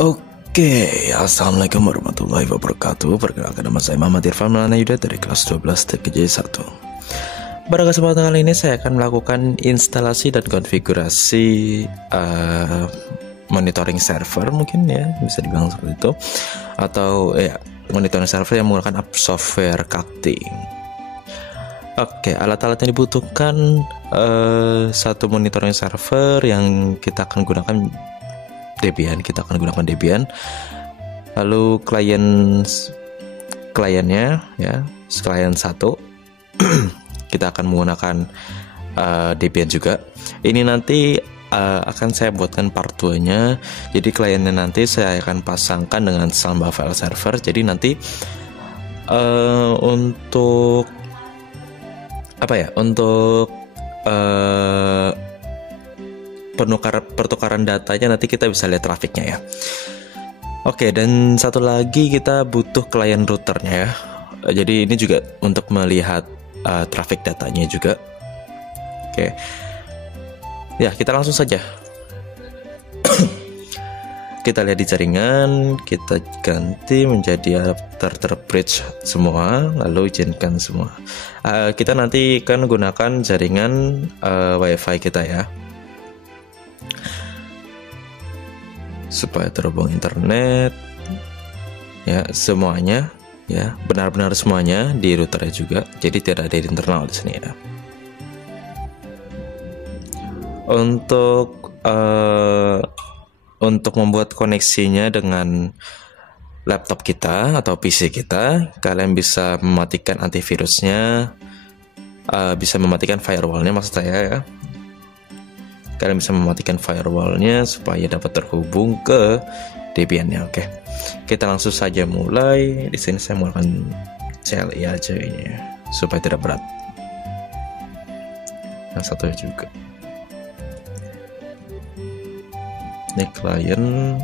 Oke, Assalamualaikum warahmatullahi wabarakatuh. Perkenalkan, nama saya Muhammad Irfan Maulana Yuda dari kelas 12 TPJ 1. Pada kesempatan kali ini saya akan melakukan instalasi dan konfigurasi monitoring server, mungkin ya bisa dibilang seperti itu, atau ya monitoring server yang menggunakan software Kakti. Oke, alat-alat yang dibutuhkan satu monitoring server yang kita akan gunakan Debian, lalu kliennya ya, klien 1 kita akan menggunakan Debian juga. Ini nanti akan saya buatkan part 2 nya. Jadi kliennya nanti saya akan pasangkan dengan Samba file server. Jadi nanti untuk pertukaran datanya nanti kita bisa lihat trafiknya ya. Oke, dan satu lagi kita butuh klien routernya ya. Jadi ini juga untuk melihat trafik datanya juga. Oke, ya kita langsung saja. Kita lihat di jaringan, kita ganti menjadi adapter bridge semua, lalu izinkan semua. Kita nanti akan gunakan jaringan WiFi kita ya, supaya terhubung internet ya, semuanya ya, benar-benar semuanya di routernya juga, jadi tidak ada di internal di sini ya. Untuk membuat koneksinya dengan laptop kita atau PC kita, kalian bisa mematikan antivirusnya, bisa mematikan firewallnya maksud saya ya. Kalian bisa mematikan firewallnya supaya dapat terhubung ke Debian-nya. Oke, kita langsung saja mulai. Di sini saya menggunakan CLI aja ini ya, supaya tidak berat. Yang satu juga. Ini klien.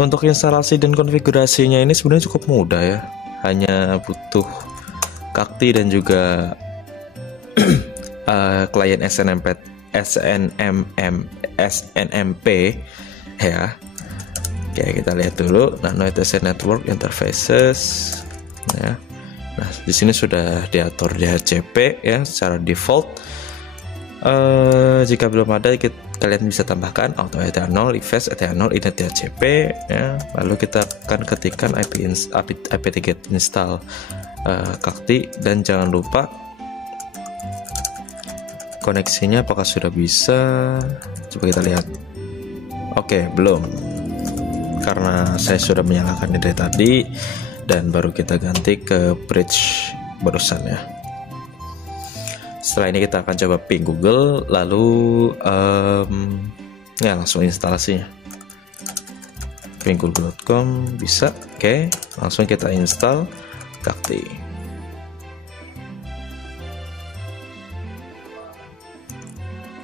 Untuk instalasi dan konfigurasinya ini sebenarnya cukup mudah ya. Hanya butuh Kakti dan juga klien SNMP ya. Oke, kita lihat dulu Nano ETC Network Interfaces ya. Nah, di sini sudah diatur DHCP ya secara default. Jika belum ada, kalian bisa tambahkan auto ETH0, IFS ETH0, init DHCP ya. Lalu kita akan ketikkan IP3 install Kakti, dan jangan lupa koneksinya apakah sudah bisa. Coba kita lihat. Oke, belum, karena saya sudah menyalakan dari tadi dan baru kita ganti ke bridge barusan ya. Setelah ini kita akan coba ping Google, lalu ya langsung instalasinya. Ping google.com bisa. Oke, langsung kita install Kakti.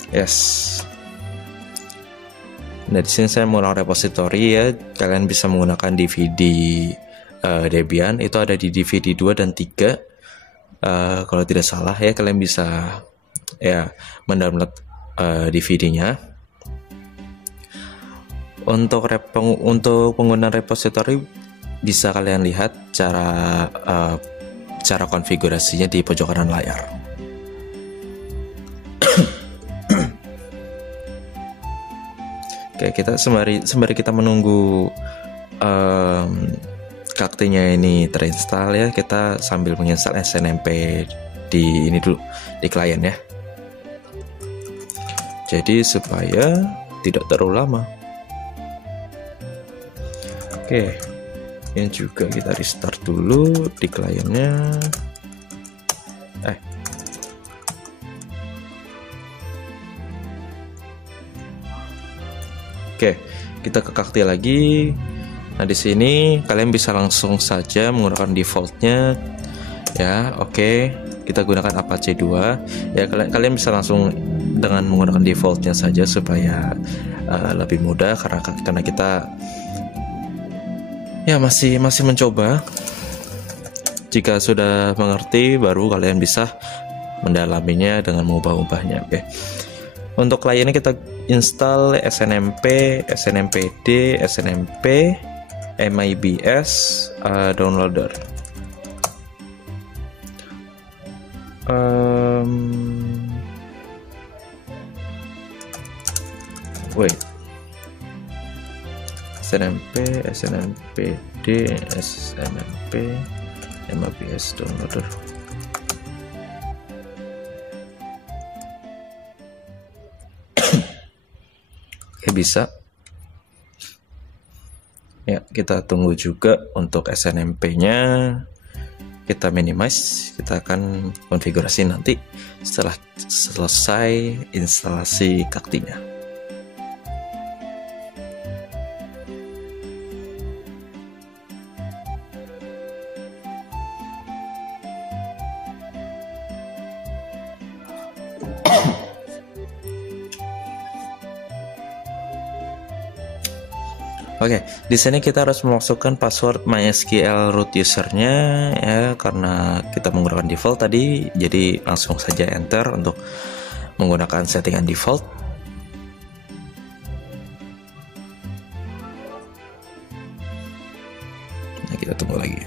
Yes. Nah, di sini saya menggunakan repository ya. Kalian bisa menggunakan DVD Debian, itu ada di DVD 2 dan 3. Kalau tidak salah ya, kalian bisa ya mendownload DVD-nya. Untuk penggunaan repository bisa kalian lihat cara konfigurasinya di pojok kanan layar. Oke, kita sembari kita menunggu Kaktinya ini terinstall ya, kita sambil menginstal SNMP di ini dulu, di klien ya. Jadi supaya tidak terlalu lama. Oke, ini juga kita restart dulu di kliennya. Oke, kita ke Kakti lagi. Nah, di sini kalian bisa langsung saja menggunakan defaultnya ya. Oke, kita gunakan Apache 2 ya. Kalian bisa langsung dengan menggunakan defaultnya saja supaya lebih mudah, karena kita ya masih mencoba. Jika sudah mengerti, baru kalian bisa mendalaminya dengan mengubah-ubahnya. Oke. Untuk kliennya kita install SNMP, SNMPD, SNMP, MIBS downloader. Wait, SNMP, SNMPD, SNMP, MIBS downloader. Oke, bisa. Ya, kita tunggu juga untuk SNMP-nya. Kita minimize, kita akan konfigurasi nanti setelah selesai instalasi Kaktinya. Oke, di sini kita harus memasukkan password MySQL root usernya ya, karena kita menggunakan default tadi, jadi langsung saja enter untuk menggunakan settingan default. Nah, kita tunggu lagi.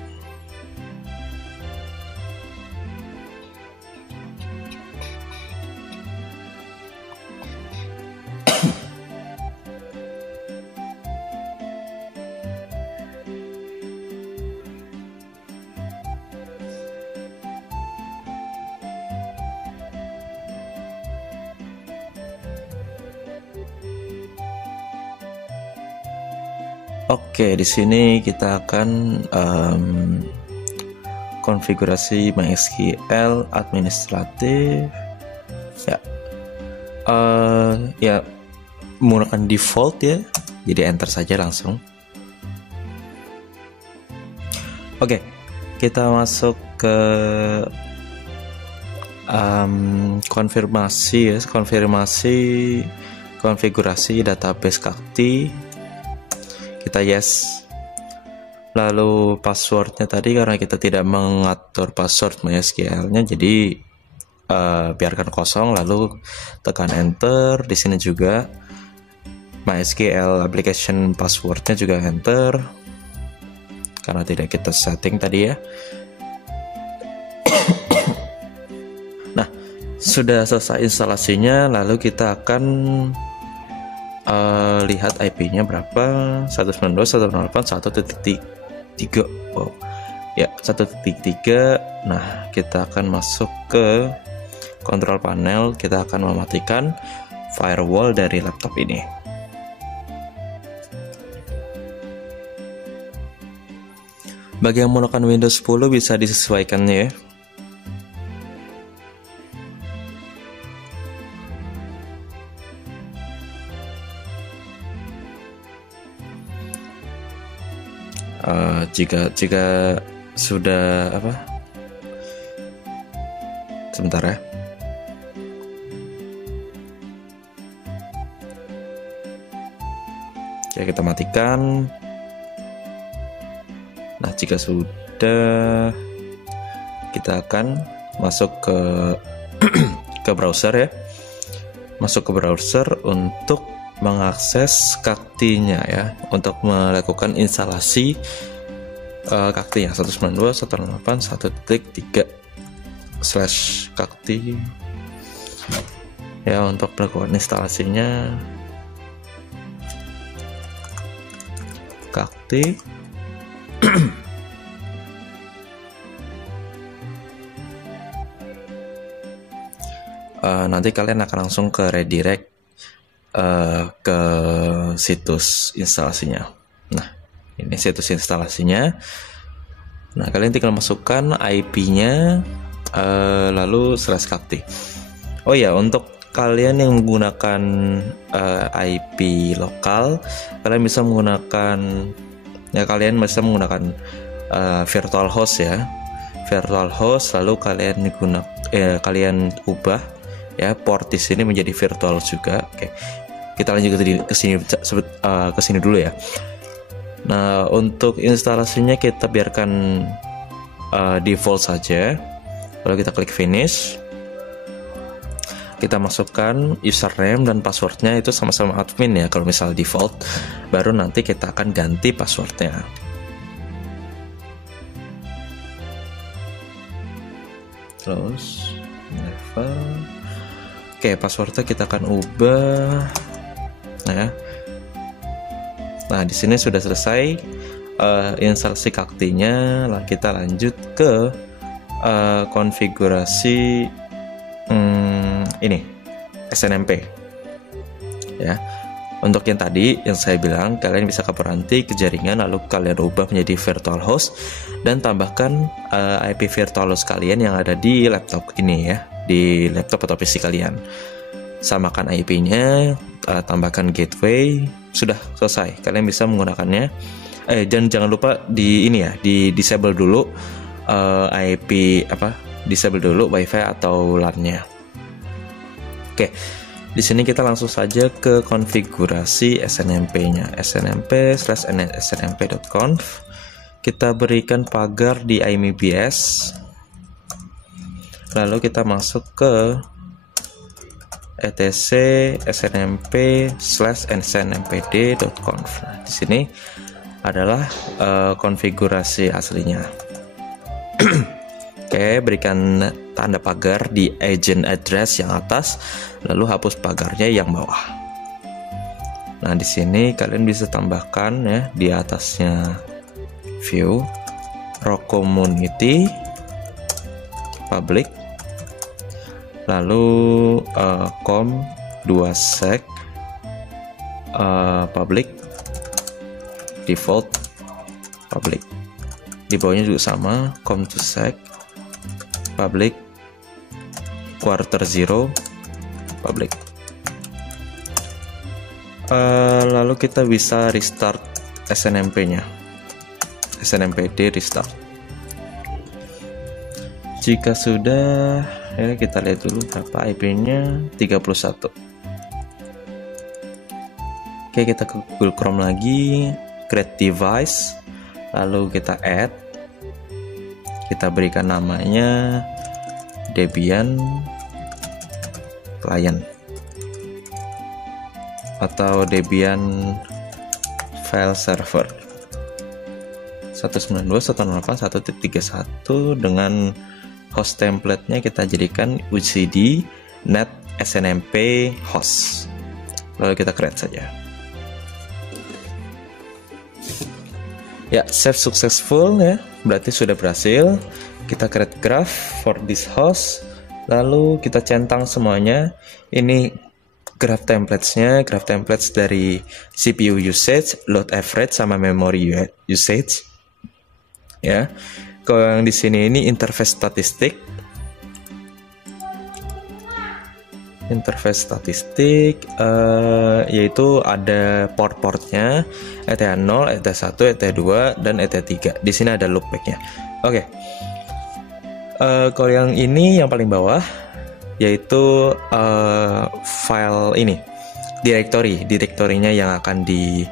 Oke, di sini kita akan konfigurasi MySQL administratif. Ya, ya menggunakan default ya. Jadi enter saja langsung. Oke, kita masuk ke konfirmasi ya, konfigurasi database Kakti. Kita yes. Lalu passwordnya tadi, karena kita tidak mengatur password MySQL-nya, jadi biarkan kosong. Lalu tekan enter. Di sini juga MySQL application passwordnya juga enter, karena tidak kita setting tadi ya. Nah, sudah selesai instalasinya. Lalu kita akan lihat IP-nya berapa. 192.168.1.3. Wow. Ya, 1.3. Nah, kita akan masuk ke control panel. Kita akan mematikan firewall dari laptop ini. Bagi yang menggunakan Windows 10 bisa disesuaikan ya. Jika sudah apa? Sebentar ya. Oke, kita matikan. Nah, jika sudah, kita akan masuk ke browser ya. Masuk ke browser untuk mengakses Kaktinya ya, untuk melakukan instalasi Kaktinya 192.168.1.3/Kakti ya. Untuk melakukan instalasinya Kakti. Nanti kalian akan langsung ke redirect ke situs instalasinya. Nah, ini situs instalasinya. Nah, kalian tinggal masukkan IP-nya, lalu /Kakti. Oh ya, untuk kalian yang menggunakan IP lokal, kalian bisa menggunakan virtual host ya. Virtual host, lalu kalian ubah ya port di sini menjadi virtual juga. Oke. Kita lanjut ke sini dulu ya. Nah, untuk instalasinya kita biarkan default saja. Lalu kita klik finish. kita masukkan username dan passwordnya itu sama-sama admin ya, kalau misal default. Baru nanti kita akan ganti passwordnya. Terus level. Oke, passwordnya kita akan ubah. Nah, di sini sudah selesai instalasi Kaktinya. Lah kita lanjut ke konfigurasi ini SNMP ya. Untuk yang tadi yang saya bilang, kalian bisa keperanti ke jaringan lalu kalian ubah menjadi virtual host dan tambahkan IP virtual host kalian yang ada di laptop ini ya, di laptop atau PC kalian. Samakan IP-nya, tambahkan gateway, sudah selesai. Kalian bisa menggunakannya. Dan jangan lupa di ini ya, di disable dulu disable dulu WiFi atau LAN-nya. Oke, di sini kita langsung saja ke konfigurasi SNMP-nya. snmp/snmp.conf. Kita berikan pagar di IMBS. Lalu kita masuk ke etc snmp/snmpd.conf. Nah, di sini adalah konfigurasi aslinya. Oke, berikan tanda pagar di agent address yang atas, lalu hapus pagarnya yang bawah. Nah, di sini kalian bisa tambahkan ya di atasnya view, row community, public, lalu com2sec, public, default, public. Di bawahnya juga sama, com2sec, public, quarter zero, public. Lalu kita bisa restart SNMP-nya, snmpd restart. Jika sudah ya, kita lihat dulu berapa IP-nya, 31. Oke, kita ke Google Chrome lagi, create device, lalu kita add, kita berikan namanya Debian client atau Debian file server 192.168.1.31 dengan host template-nya kita jadikan UCD net snmp host, lalu kita create saja. Ya, save successful ya, berarti sudah berhasil. Kita create graph for this host, lalu kita centang semuanya. Ini graph templates-nya, graph templates dari CPU usage, load average, sama memory usage. Ya, kalau yang di sini ini interface statistik. Interface statistik yaitu ada port-portnya ETH0, ETH1, ETH2 dan ETH3. Di sini ada loopback-nya. Oke. Kalau yang ini yang paling bawah yaitu file ini, direktorinya yang akan di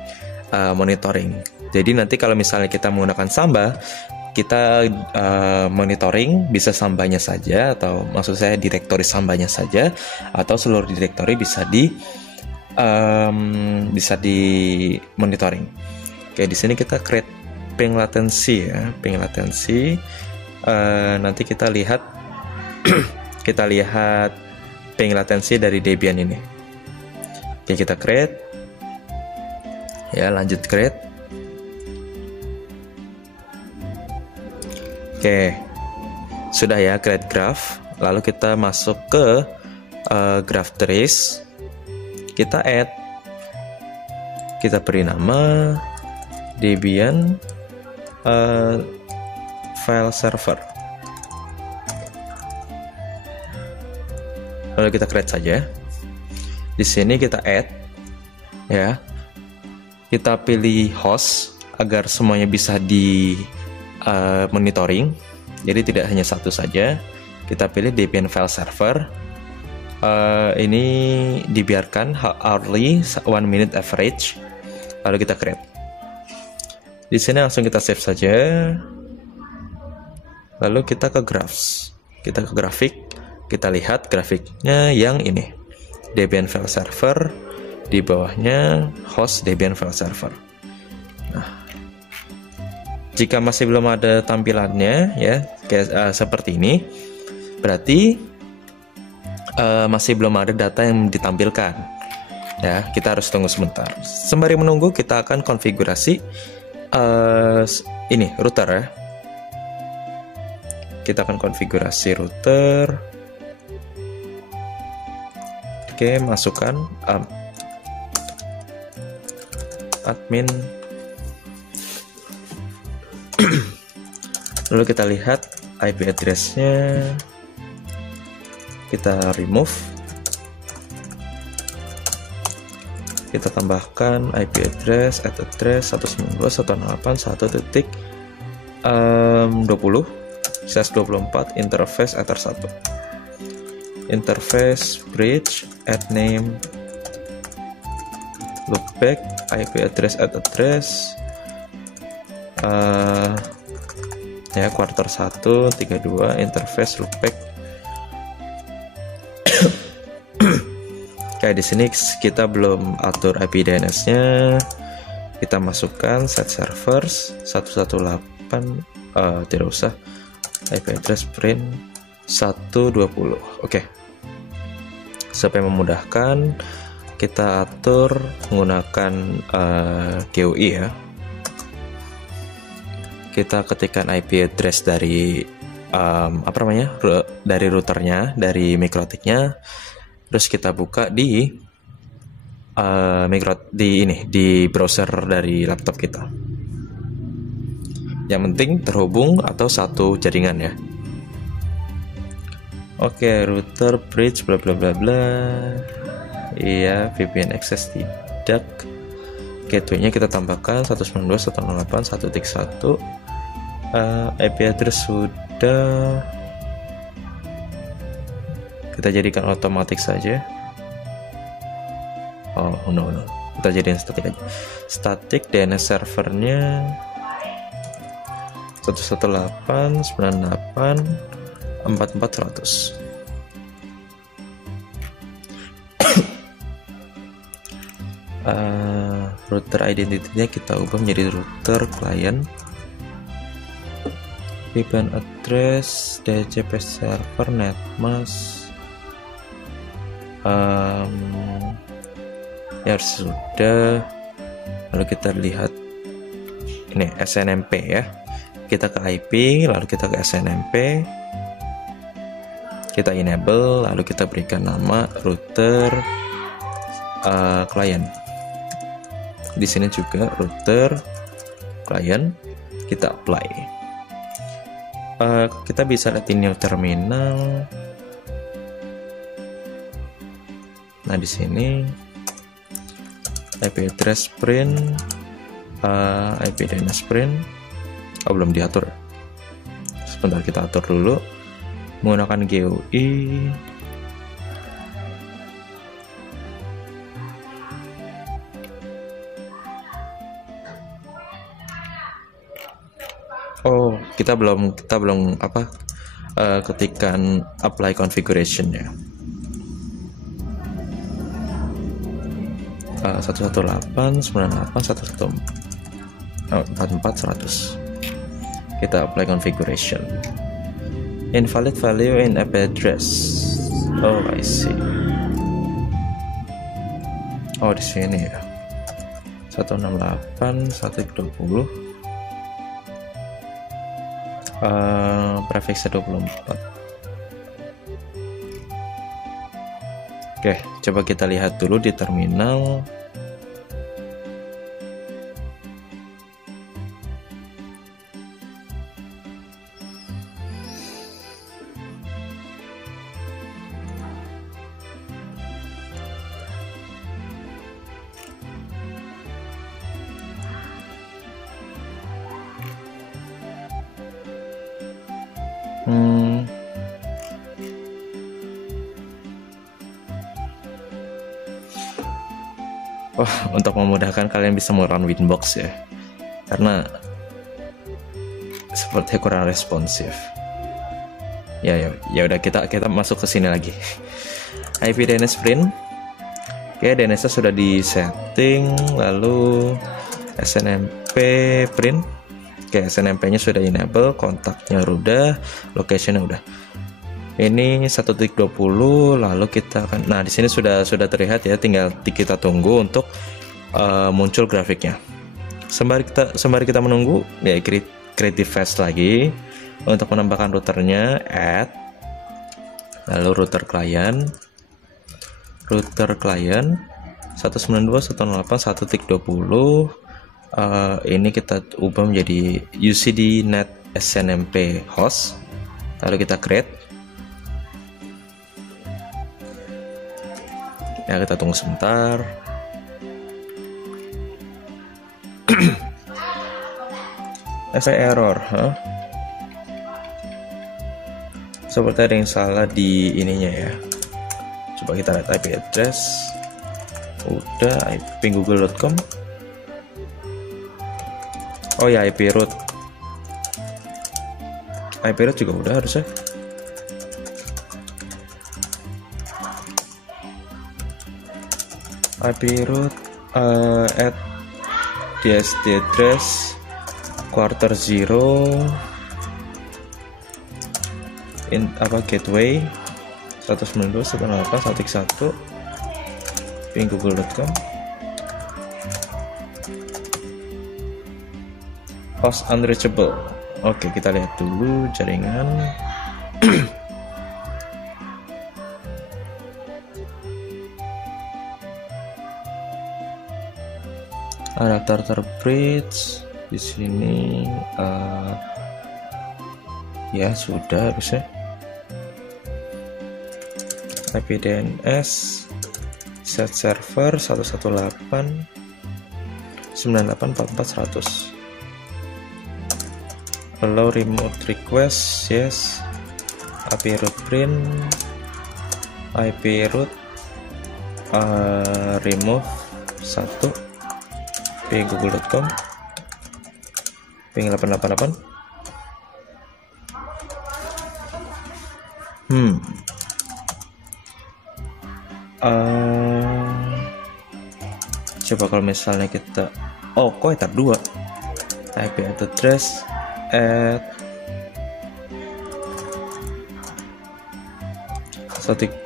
monitoring. Jadi nanti kalau misalnya kita menggunakan Samba, kita monitoring bisa Sambanya saja, atau maksud saya direktori Sambanya saja, atau seluruh direktori bisa di monitoring. Oke, di sini kita create ping latency ya, ping latency. Nanti kita lihat ping latency dari Debian ini. Oke, kita create ya, lanjut create. Oke, sudah ya create graph. Lalu kita masuk ke graph trace. Kita add, kita beri nama Debian file server. Lalu kita create saja. Di sini kita add ya. Kita pilih host agar semuanya bisa di monitoring, jadi tidak hanya satu saja. Kita pilih Debian file server. Ini dibiarkan hourly 1 minute average. Lalu kita create. Di sini langsung kita save saja. Lalu kita ke graphs, kita ke grafik. kita lihat grafiknya yang ini, Debian File Server, di bawahnya host Debian File Server. Nah, jika masih belum ada tampilannya ya kayak seperti ini, berarti masih belum ada data yang ditampilkan. Ya, kita harus tunggu sebentar. Sembari menunggu, kita akan konfigurasi ini router ya. Kita akan konfigurasi router. Oke, masukkan admin. Lalu kita lihat IP address-nya. Kita remove. Kita tambahkan IP address, add address 192.168.1.20 slash 24 interface ether 1 interface bridge add name loopback IP address add address ya quarter 1 32 interface loopback. Kayak di sini kita belum atur IP DNS-nya. Kita masukkan set servers 118 tidak usah, IP address print 120. Oke. Supaya memudahkan, kita atur menggunakan GUI ya. Kita ketikkan IP address dari dari routernya, dari MikroTik-nya. Terus kita buka di di browser dari laptop kita. Yang penting terhubung atau satu jaringan ya. Oke, router bridge bla bla bla bla. Iya, VPN access tidak. Gateway-nya kita tambahkan 192.168.1.1. IP address sudah. Kita jadikan otomatis saja. Oh no, kita jadikan static aja. Static DNS servernya 118.98.44.100. Router identity-nya kita ubah menjadi router client. VPN address DHCP server netmask. Ya sudah. Lalu kita lihat ini SNMP ya. Kita ke IP, lalu kita ke SNMP. Kita enable, lalu kita berikan nama router client. Di sini juga router client. Kita apply. Kita bisa lihat ini terminal. Nah, di sini IP address print, IP DNS print. Oh, belum diatur. Sebentar, kita atur dulu menggunakan GUI. Oh, kita belum ketikkan apply configuration ya. 118.98.114.100. Kita apply configuration. Invalid value in IP address. Oh, I see. Oh, di sini ya. 168.120. Prefiksnya 24. Oke, coba kita lihat dulu di terminal. Untuk memudahkan kalian bisa menggunakan Winbox ya, karena sepertinya kurang responsif. Ya udah, kita masuk ke sini lagi. IP DNS print. Oke, DNS sudah di setting, lalu SNMP print. Oke, SNMP nya sudah enable, kontaknya udah, location-nya udah. Ini 1.20, lalu kita akan, nah di sini sudah terlihat ya, tinggal kita tunggu untuk muncul grafiknya. Sembari kita menunggu, ya create device lagi untuk menambahkan routernya, add, lalu router client 192.168.1.20. Ini kita ubah menjadi UCD net SNMP host, lalu kita create. Ya, kita tunggu sebentar. Error, seperti ada yang salah di ininya ya. Coba kita lihat IP address. Udah, IP google.com. Oh ya, IP root juga udah harusnya. IP root at DSD address quarter 0 in gateway 192.168.1.1 ping google.com. Host unreachable. Oke, kita lihat dulu jaringan. Adapter bridge di sini ya sudah harusnya. IP DNS set server 118.98.44.100. Allow remote request, yes. IP root print, IP root remove 1 ping google.com, ping 888. Coba kalau misalnya kita, kok tab 2 IP address at 120.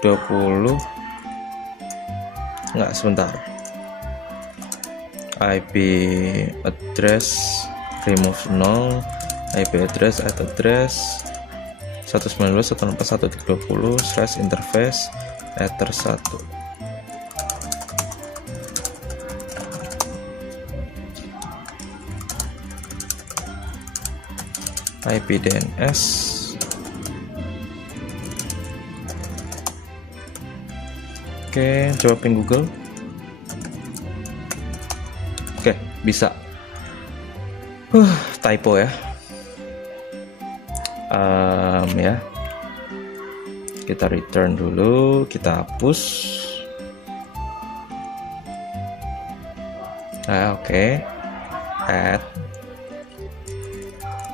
Enggak, sebentar. IP address remove 0, IP address at address 192.168.1.20/interface ether 1. IP DNS oke, coba ping Google. Oke, bisa. Typo ya. Ya. Kita return dulu, kita hapus. Oke. Add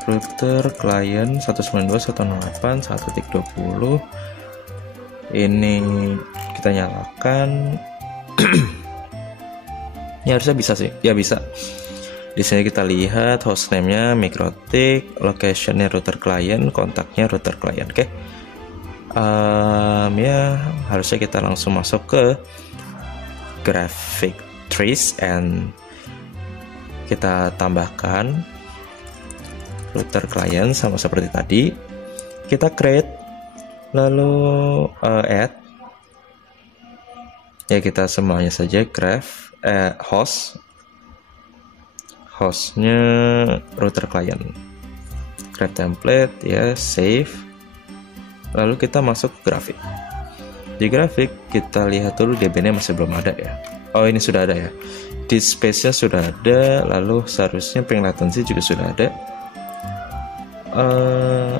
router client 192.168.1.20. Ini kita nyalakan. Ini harusnya bisa sih. Ya bisa. Di sini kita lihat hostname-nya Mikrotik, location-nya router client, kontaknya router client. Oke. Ya harusnya kita langsung masuk ke graphic trace and kita tambahkan router client sama seperti tadi. Kita create, lalu add. Ya kita semuanya saja graph hostnya router client, graph template ya, save. Lalu kita masuk ke grafik. Di grafik kita lihat dulu DB-nya masih belum ada ya. Oh, ini sudah ada ya. Disk space-nya sudah ada, lalu seharusnya ping latency juga sudah ada.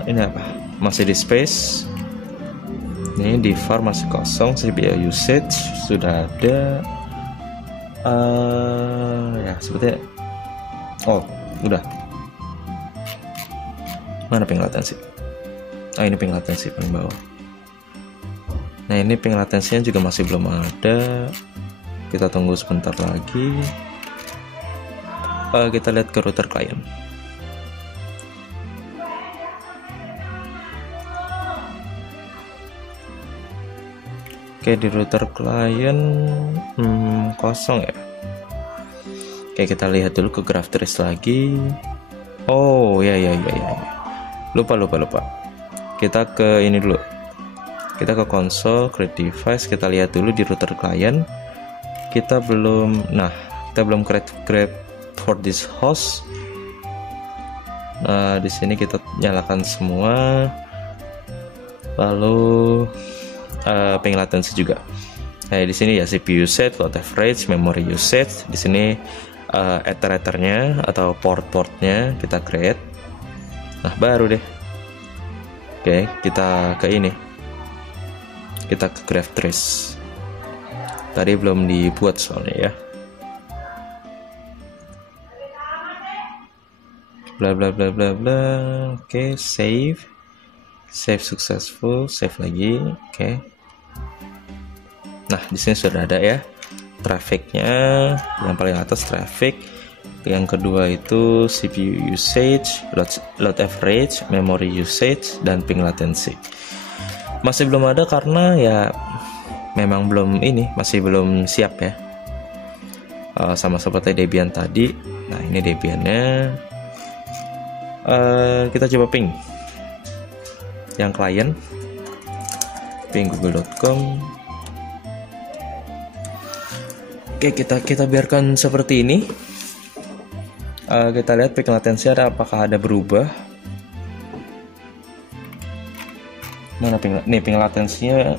Ini apa? Masih di space. Ini di var masih kosong. CPU usage sudah ada. Ya sepertinya. Oh, udah. Mana ping latency? ini ping latensi paling bawah. Nah ini ping latensinya juga masih belum ada, kita tunggu sebentar lagi. Kita lihat ke router klien. Oke, di router klien kosong ya. Oke, kita lihat dulu ke graph trace lagi. Oh ya. Lupa. Kita ke ini dulu. Kita ke console, create device, kita lihat dulu di router klien. Kita belum create for this host. Nah, di sini kita nyalakan semua. Lalu ping latency juga. Nah, di sini ya CPU usage, load average, memory usage. Di sini ether-ethernya atau port-portnya kita create. Nah, baru deh. Oke, kita ke ini. Kita ke graph trace. Tadi belum dibuat soalnya ya. Bla bla bla bla bla. Oke, save successful, save lagi. Oke. Nah, di sini sudah ada ya trafficnya. Yang paling atas traffic, yang kedua itu CPU usage, load average, memory usage, dan ping latency. Masih belum ada karena ya memang masih belum siap ya. Sama seperti Debian tadi. Nah, ini Debiannya. Kita coba ping yang klien, ping google.com. Oke, kita biarkan seperti ini. Kita lihat ping latensi apakah ada berubah. Mana ping latensinya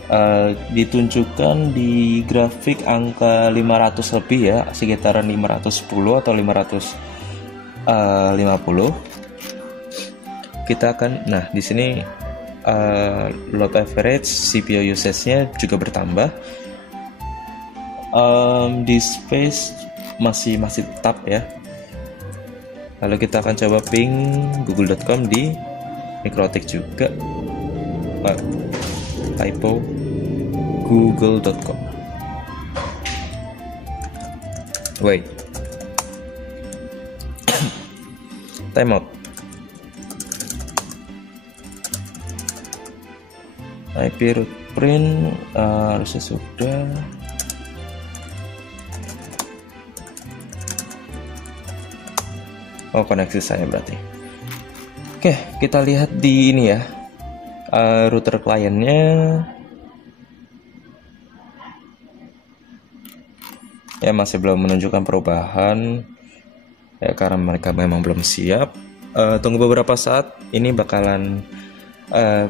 ditunjukkan di grafik angka 500 lebih ya, sekitaran 510 atau 550. Kita akan, di sini load average, CPU usage-nya juga bertambah. Di space masih tetap ya. Lalu kita akan coba ping google.com di MikroTik juga. Typo google.com. Wait. Timeout. IP root print harusnya sudah. Oh, koneksi saya berarti. Oke, kita lihat di ini ya, router kliennya. Ya, masih belum menunjukkan perubahan ya, karena mereka memang belum siap. Tunggu beberapa saat, ini bakalan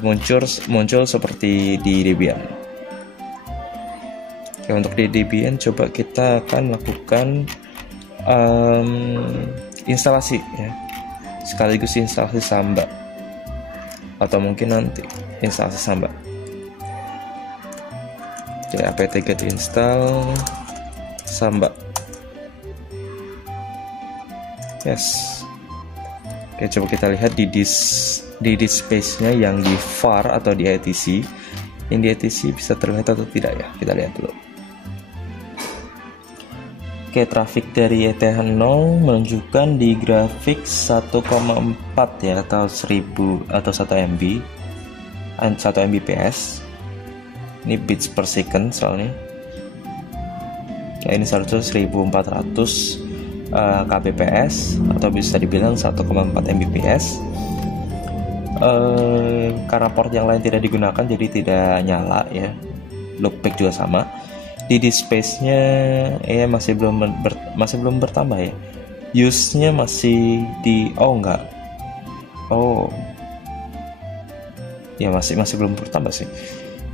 muncul seperti di Debian. Oke, untuk di Debian coba kita akan lakukan instalasi ya, sekaligus instalasi Samba, atau mungkin nanti instalasi Samba. Oke, apt-get install Samba. Yes. Oke, coba kita lihat di disk space-nya yang di var atau di etc. Yang di etc bisa terlihat atau tidak ya? Kita lihat dulu. Oke, traffic dari ETH0 menunjukkan di grafik 1,4 ya, atau 1000 atau 1 MB, 1 Mbps. Ini bits per second soalnya. Ya, ini seharusnya 1400 kbps atau bisa dibilang 1,4 Mbps. Karena port yang lain tidak digunakan jadi tidak nyala ya. Loopback juga sama. Di disk space-nya ya masih belum bertambah ya. Use-nya masih di ya masih belum bertambah sih.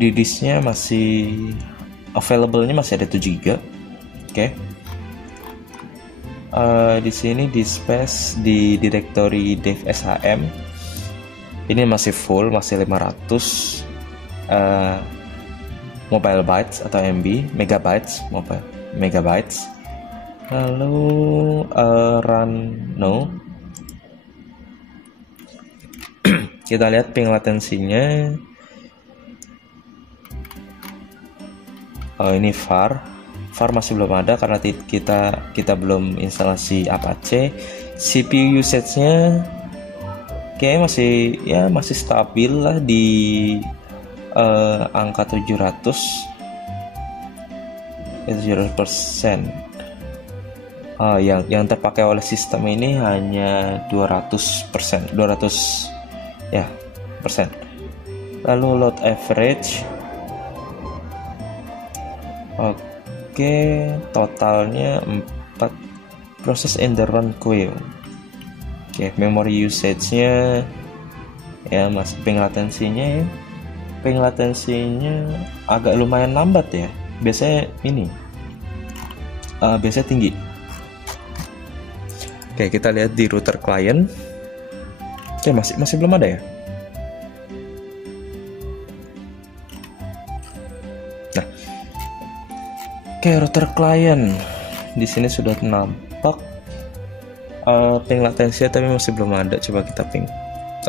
Di disk-nya masih available-nya masih ada 7 GB. Oke. Di sini di space di directory dev shm ini masih full, masih 500 mobile bytes atau MB, megabytes, mobile megabytes. Lalu run no. Kita lihat ping latensinya. Oh, ini var masih belum ada karena kita belum instalasi Apache. CPU usage-nya kayaknya masih stabil lah di angka 700%. Yang terpakai oleh sistem ini hanya 200%. Lalu load average, oke, totalnya 4 proses in the run queue. Oke, memory usage-nya ya, masih ping latensinya agak lumayan lambat ya. Biasanya biasanya tinggi. Oke, kita lihat di router client. Oke, masih belum ada ya. Nah, oke, router client di sini sudah nampak ping latensinya, tapi masih belum ada. Coba kita ping.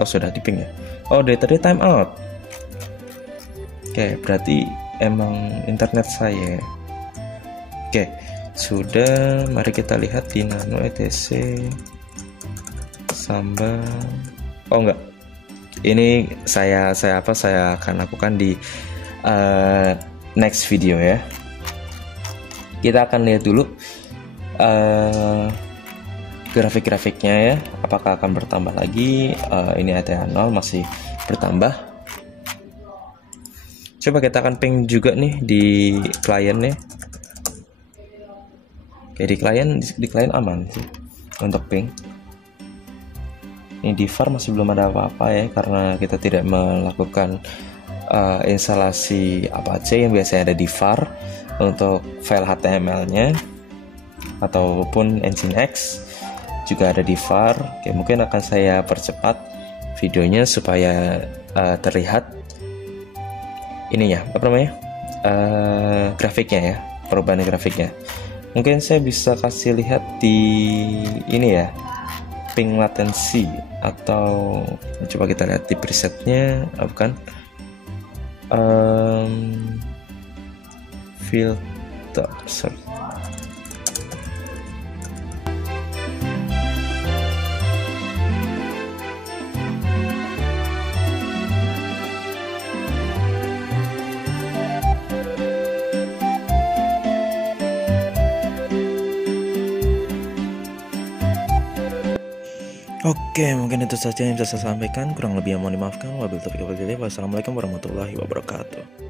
Oh, sudah di ping ya. Oh, dari tadi time out. Oke, berarti emang internet saya. Oke, sudah. Mari kita lihat di nano etc sambal. Oh enggak, ini saya akan lakukan di next video ya. Kita akan lihat dulu grafik-grafiknya ya, apakah akan bertambah lagi. Ini ATH 0 masih bertambah. Coba kita akan ping juga nih di klien ya. Oke, di klien aman sih untuk ping. Ini di var masih belum ada apa-apa ya, karena kita tidak melakukan instalasi Apache yang biasanya ada di var untuk file HTML-nya, ataupun Nginx juga ada di var. Oke, mungkin akan saya percepat videonya supaya terlihat ininya, grafiknya ya, perubahan grafiknya. Mungkin saya bisa kasih lihat di ini ya, ping latency, atau coba kita lihat di presetnya, bukan filter search. Oke, mungkin itu saja yang bisa saya sampaikan. Kurang lebih yang mohon dimaafkan. Wabillahi taufiq wal hidayah. Wassalamualaikum warahmatullahi wabarakatuh.